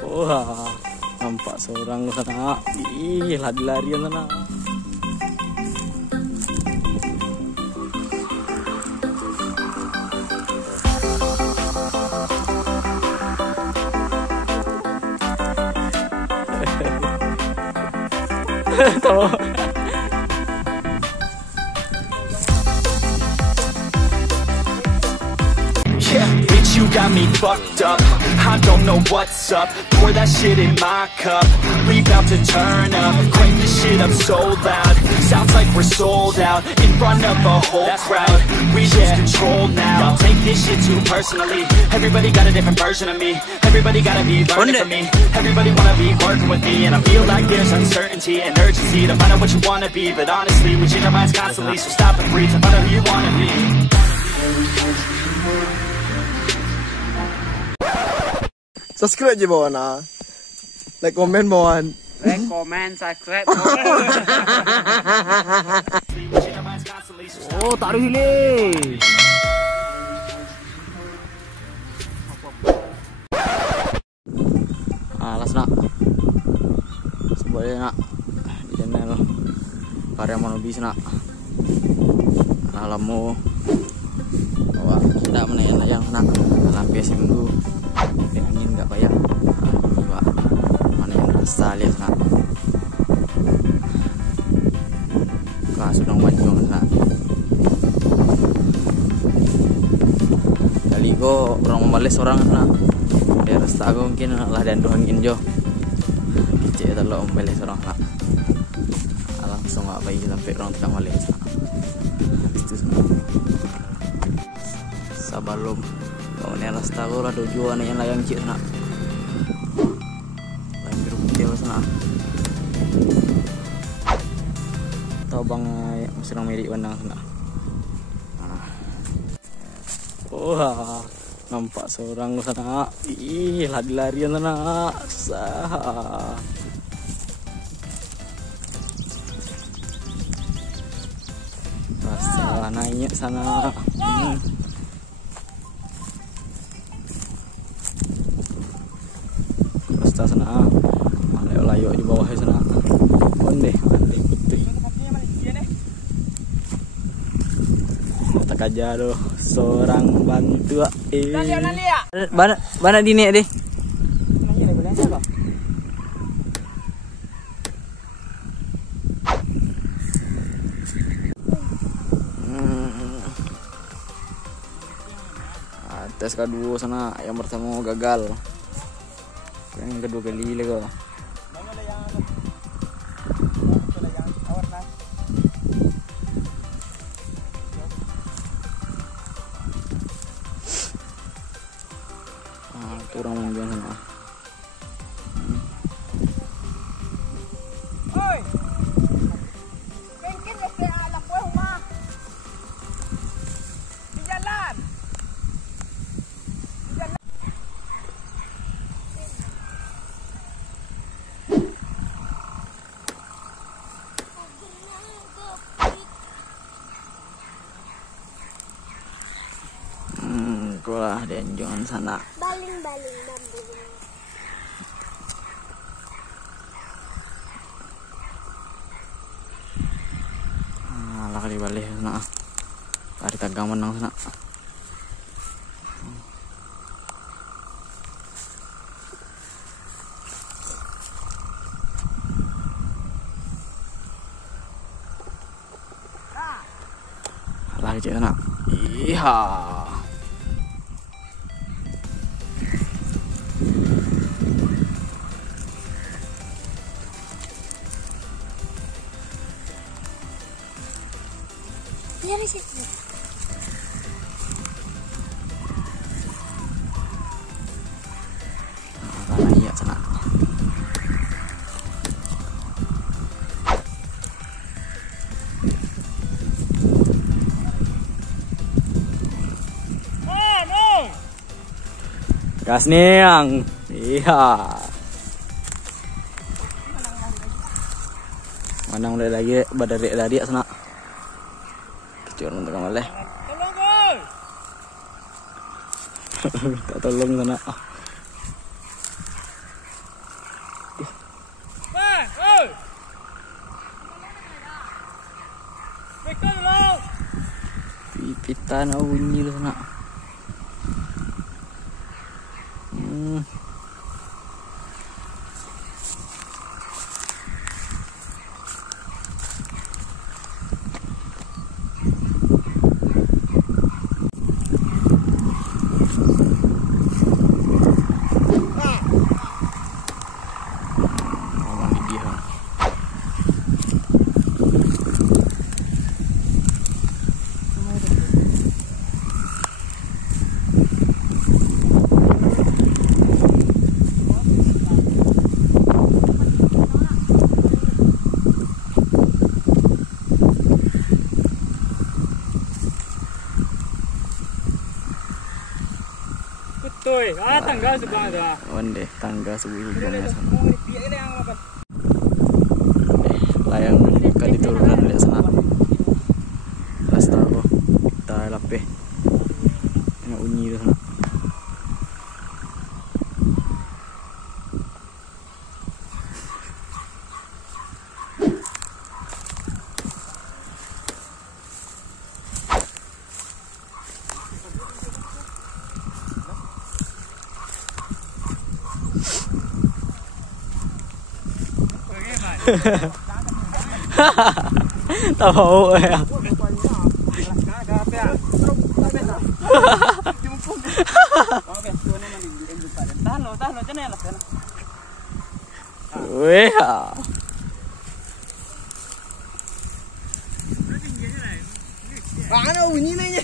Wah, nampak seorang sana. Ih, lari-larian sana. Tahu. Yeah, bitch, you got me fucked up. I don't know what's up. Pour that shit in my cup. We about to turn up. Crank this shit up so loud. Sounds like we're sold out in front of a whole crowd. We lose control now. I'll take this shit too personally. Everybody got a different version of me. Everybody gotta be learning from me. Everybody wanna be working with me, and I feel like there's uncertainty and urgency to find out what you wanna be. But honestly, we change our minds constantly, so stop and breathe to find out who you wanna be. Subscribe je bawah na. Like, komen bawah. Like, comment, subscribe. Oh, taruh hile. Alas nak. Seboleh nak. Di channel Karya Monobis nak. Alamu. Wah, tidak menaik yang nak. Lampias minggu. Angin nggak bayar. Juga mana yang rasa lihat nak. Kau sudah wajib nak. Kali go orang membales orang nak. Dia rasa aku mungkin lah dan doang kinjo. Kecil terlalu membales orang nak. Langsung nggak baik sampai orang tak balik nak. Itu sabalum. Kau ni alas tahu lah tujuan yang layang cik nak. Layang biru putih sana. Tahu bang sedang milik pandang sana. Wah, nampak seorang sana. Ih, lari-larian sana. Sah. Rasa naiknya sana. Sana layo di bawah sana. Onde putih. Tak aja doh seorang bantu Bana dini deh. Tes kedua sana yang pertama gagal. Yang kedua kali lagi. Itu orang menjual sana. Oi. Mungkin mesti ala kue rumah. Di jalan. Lah dan jangan sana. Baling-baling bambu. Lah kali balik sana. Tarik tagang menang sana. Lah cik sana. Iya. Dari situ. Karena iya sana. Gas niang. Iya. Mana mulai lagi badari dari sana. Kecil untuk kamu leh. Tolong gol. Tak tolong sana. Tanah bunyi lu sana. Kutoy, tangga sebelah ada. Onde tangga sebelumnya sana. Layang kali turunan lihat sana. Pas tahu kita lapeh. Enak bunyi tu sana. Tahu ya. Weh. Mana bunyi ni?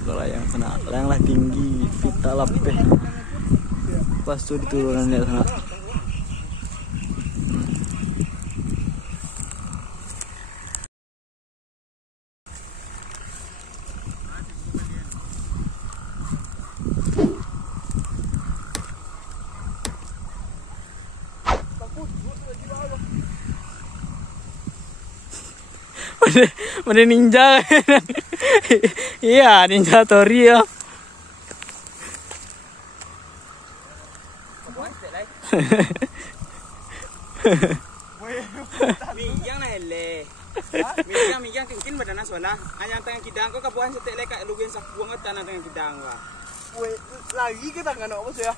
Kalau yang sana, yang lah tinggi, kita lapeh. Pas tu di turunan lihat sana. Mana ninja? Iya, ninja Tori ya. Minjang na hele. Minjang kengkin badan aswala. Ayang tangan kidang ko kabuhan sa tele ka lugin sa buang at tanang tangan kidang wa. Weh, lagi kita nggak nak apa sih ya?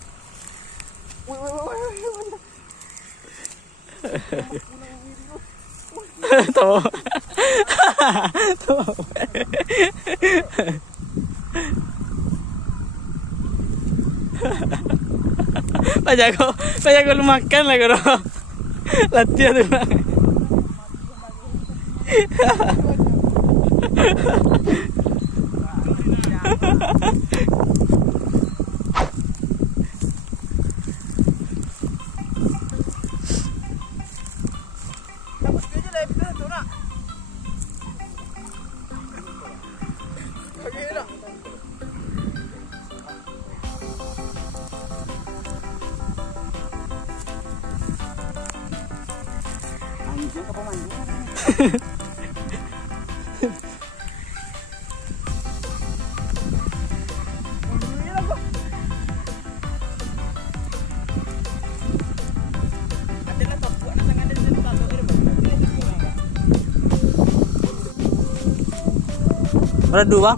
Tahu. Tahu. Pak jago lu makan lah karo. Latihan tu. Ada dua.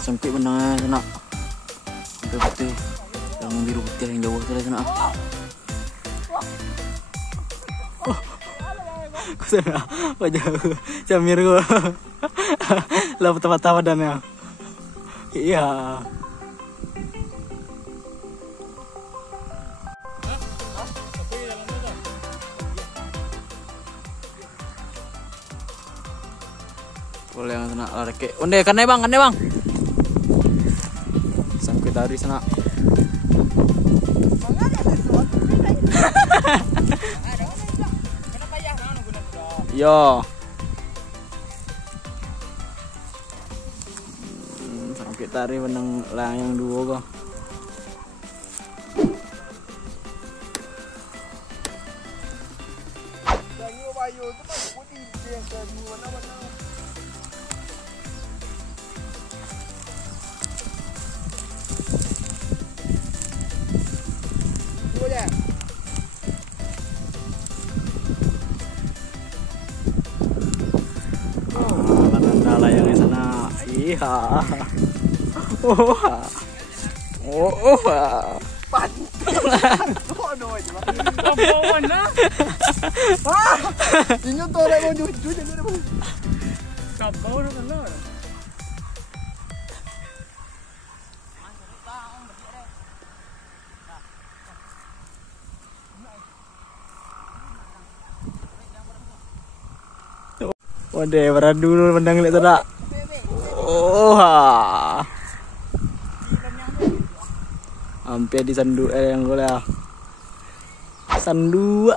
Sempit benang sana. Betul-betul. Yang biru putih yang jauh tu sana. Kau sana wajah camir gua. Lah pertama-tama dan ya. Iya. Boleh yang sana lari ke. Onde kan bang, Sampai dari sana. Yo. Sampai tari menang layang dua kok. Ni bayu tu banyak pun dia yang ke mana-mana. Boleh. Nanda layangnya sana. Iya. Oh. Oh. Bodoh aja. Apa mana? Ini tu orang mau jujur je ni. Kapau dah benar. Waduh, beradu dulu pandang lihat tak? Oh, ha. Hampir di sandu yang gue lah. Sandu.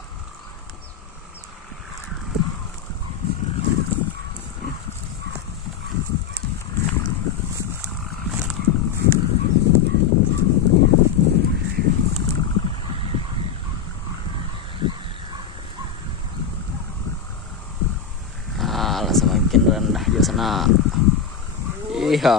Semakin rendah di sana. Iya.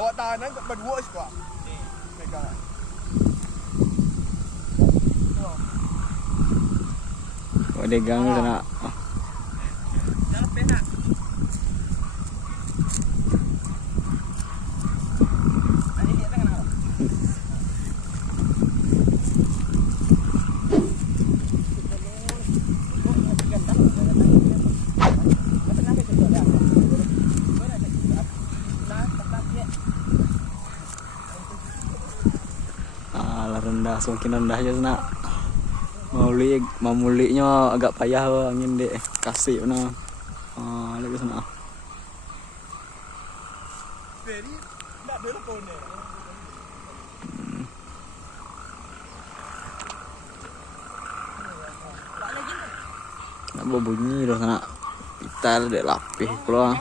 Awak tahanan berdua juga. Pegang. Waduh, gang sana. Jangan pena. Rendah, semakin rendah aja sana. Mamuliknya agak payah angin dek kasih mana. Lagi sana. Beri tak ada kau ni. Nak berbunyi dah sana. Pital dek lapih keluar.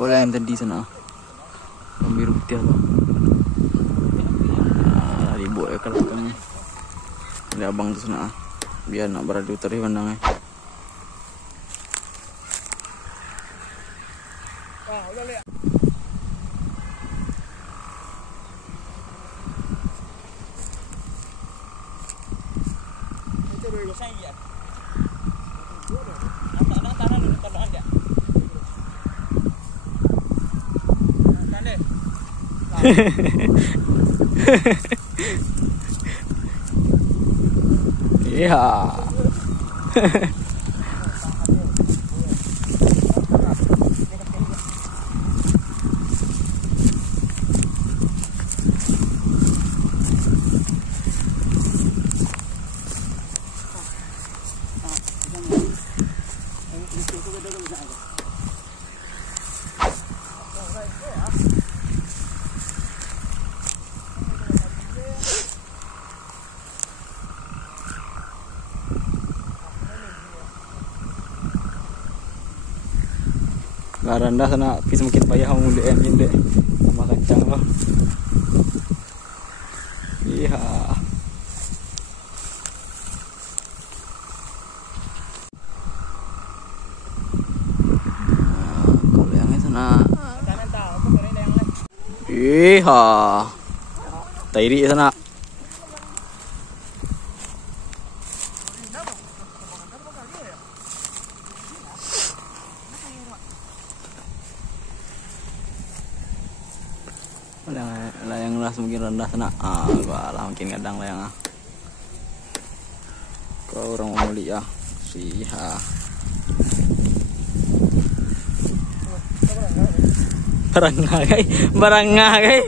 Kau yang tadi sana, yang biru putih tu. Ribut ya kalau belakangnya. Ada abang tu sana, biar nak beradu terus pandangnya. Udah lihat. Itu dulu saya. Nak tahan dulu kalau ada. Iya. Rendah sana, tapi semakin payah mulut angin dek, tambah kencang loh. Iya. Kalau yang sana. Iya. Tairi sana. Layang lah semakin rendah sana. Gua lah makin kadang layang. Kau orang mau lihat siha. Barangah kai.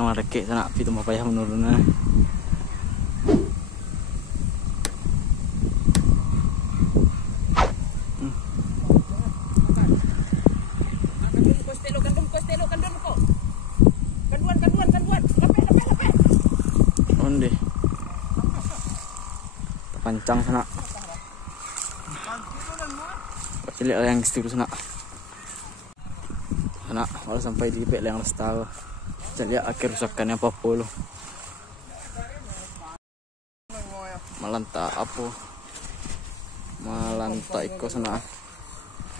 yang mereka sana pitu payah menurunnya. Onde. Pancang sana. Cilik yang setir sana. Sana, malah sampai di pek yang tahu. Lihat akhir rusakannya apa puluh. Malanta apa? Malanta iko sana.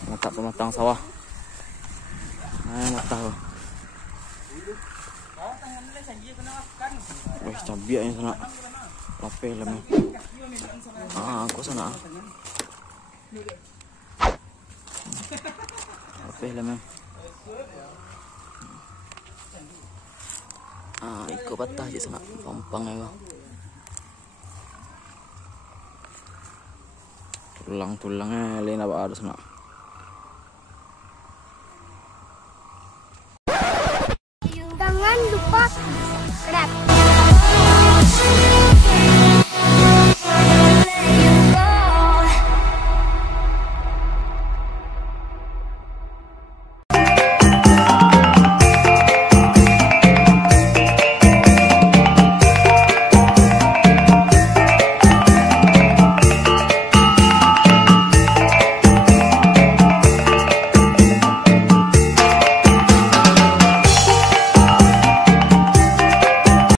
Mata pematang sawah. Nggak tahu. Wih, cabiaknya sana. Lapel lemah. Aku sana. Lapel lemah. Ikut patah je sana. Pampang ya. Tulang-tulangnya lain apa ada sana.